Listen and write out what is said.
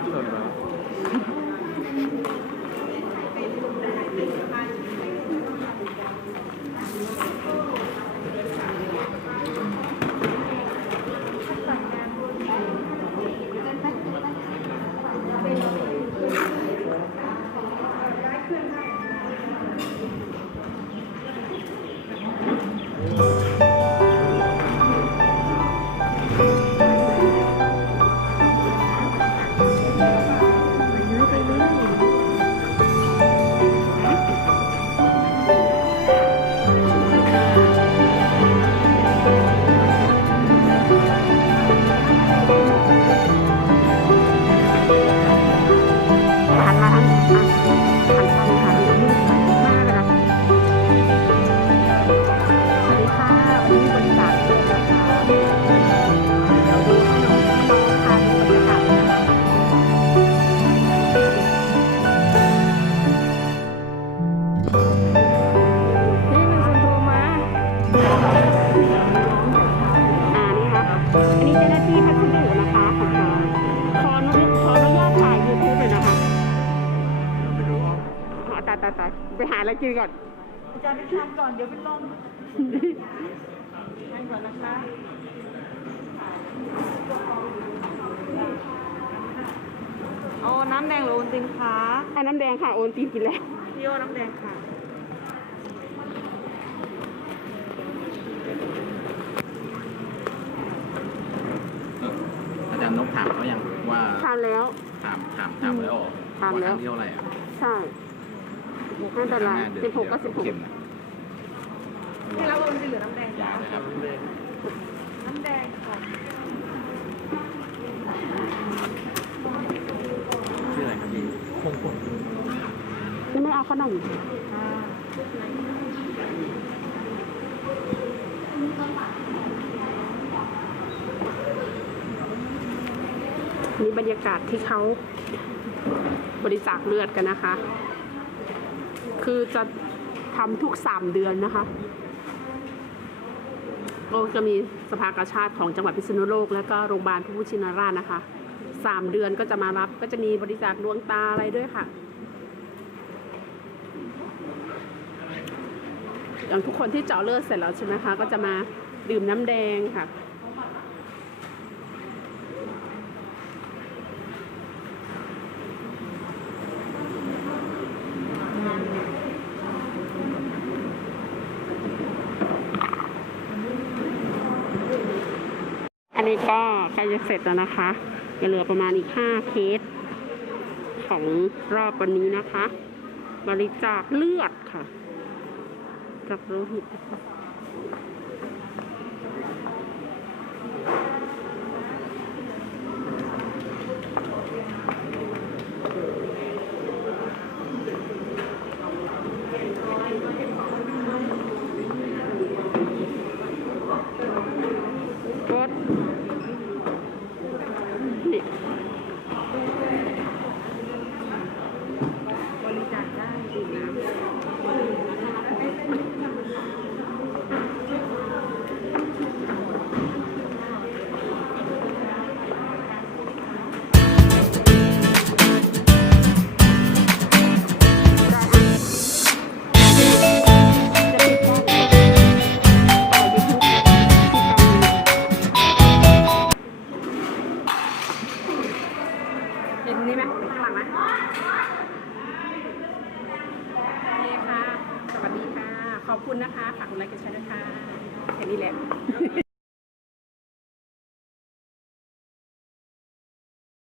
ภ อ๋อตายตายตายไปหาอะไรกินก่อน อาจารย์ไปทานก่อนเดี๋ยวเป็นลมทานก่อนนะคะโอ้น้ำแดงหรือโอนตินคะเอาน้ำแดงค่ะ โอนตีนกินแล้วพี่โอน้ำแดงค่ะ อาจารย์นกถามเขายังว่าทานแล้ว ถามถามถามแล้วออกถามแล้ว ครั้งที่เท่าไหร่อะ ใช่ ไม่เป็นไรคงหาเดือนสิบหกก็สิบหก เข็มนะให้เราโอนตินหรือน้ำแดงยานะครับน้ำแดงค่ะชื่ออะไรครับพี่คงคงนี่ไม่เอาขนมนี่บรรยากาศที่เขาบริจาคเลือดกันนะคะ คือจะทำทุกสามเดือนนะคะ ก็จะมีสภากาชาติของจังหวัดพิษณุโลก และก็โรงพยาบาลพระพุทธชินราชนะคะสามเดือนก็จะมารับก็จะมีบริจาคดวงตาอะไรด้วยค่ะอย่างทุกคนที่เจาะเลือดเสร็จแล้วใช่ไหมคะ ก็จะมาดื่มน้ำแดงค่ะ นี้ก็ใกล้จะเสร็จแล้วนะคะเหลือประมาณอีก 5 เคสของรอบวันนี้นะคะ บริจาคเลือดค่ะ จากโลหิตนะคะ นี่ไหมข้างหลังไหมโอเคค่ะ สวัสดีค่ะ ขอบคุณนะคะ ฝากกดไลค์กดแชร์ด้วยค่ะแค่นี้แหละ